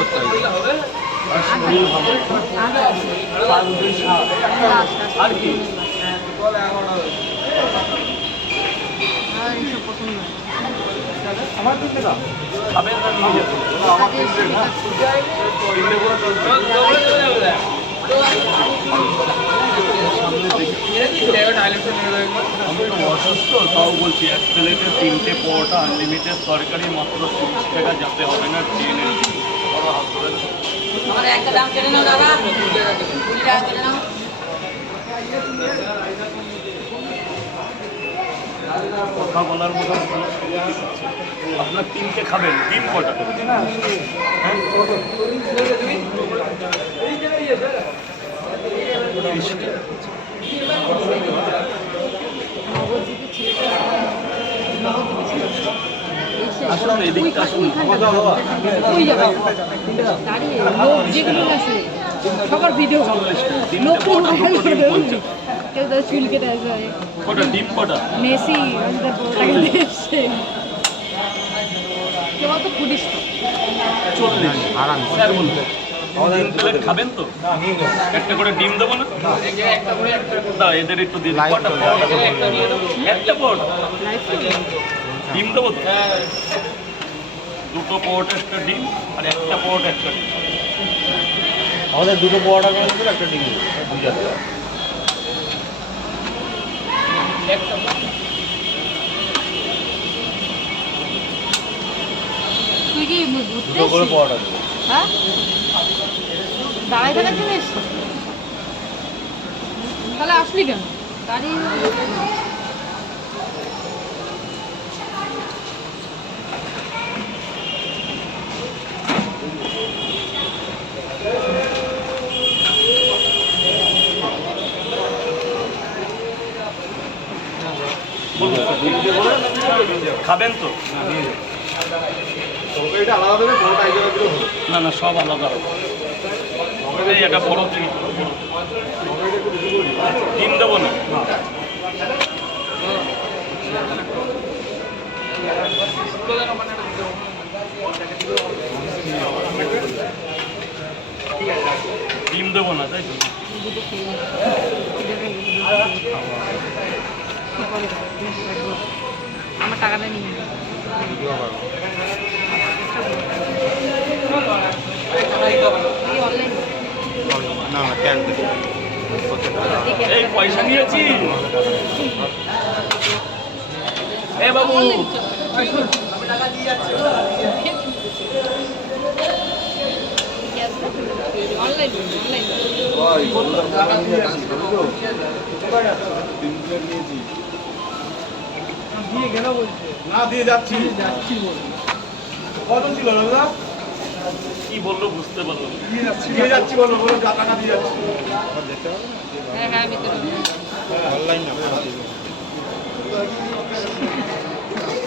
করতে হবে। আর কি আমার দিকে দাও। খাবেন না নিয়ে আমি তো অসুস্থ, তাও বলছি 1 প্লেটে 3টে পরোটা আনলিমিটেড তরকারি মাত্র 30 টাকা, যাতে হবে না ট্রেনে। একটা দাম কেটে নাও দাদা, 20 টাকা কেটে নাও। কথা বলার মতো আপনার 3টে খাবেন, ডিম কটা? হ্যাঁ আসুন এদিকটা আসুন। সবার ভিডিও চুল কেটে আসবে কটা ডিম কটা? মেসি কেউ তো ফুটিস 40 আরাম স্যার বলুন খাবেন তো? একটা করে ডিম দেবো না? না এদের একটু দিন। কটা পরোটা? একটা পরোটা ডিম দেবো তো? 2টো পরোটা একটা ডিম আর একটা পরোটা একটা ডিম। আমাদের 2টো পরোটা করে দিন, একটা ডিম দিন। তুই কি ঘুরতে 2টো করে পরোটা দিন। হ্যাঁ দাঁড়ায় থাকার জন্য এসছিস? তাহলে আসলি কেন? গাড়ি খাবেন তো? এটা আলাদা দেবে, পরোটা এই জায়গা দিলে হবে। না না সব আলাদা হবে। এই একটা বড় চিজ ডিম দেবো না? ডিম দেবো না তাই তো? আমার টাকাটা নিয়ে নে। এই অনলাইন না ক্যাশ দেবে। এই পয়সা নিয়েছি। এ বাবু অনলাইন অনলাইন ভাই, কতটা টাকা দিয়ে আছি, জানো তো? 3 প্লেট নিয়েছি। দিয়ে গেল বলছে, না দিয়ে যাচ্ছি। যাচ্ছি বলে। কজন ছিল দাদা? কি বললো বুঝতে পারলাম না। দিয়ে যাচ্ছি বলো, বলো টাকা দিয়ে যাচ্ছি। হ্যাঁ হ্যাঁ ভিতরে অনলাইন না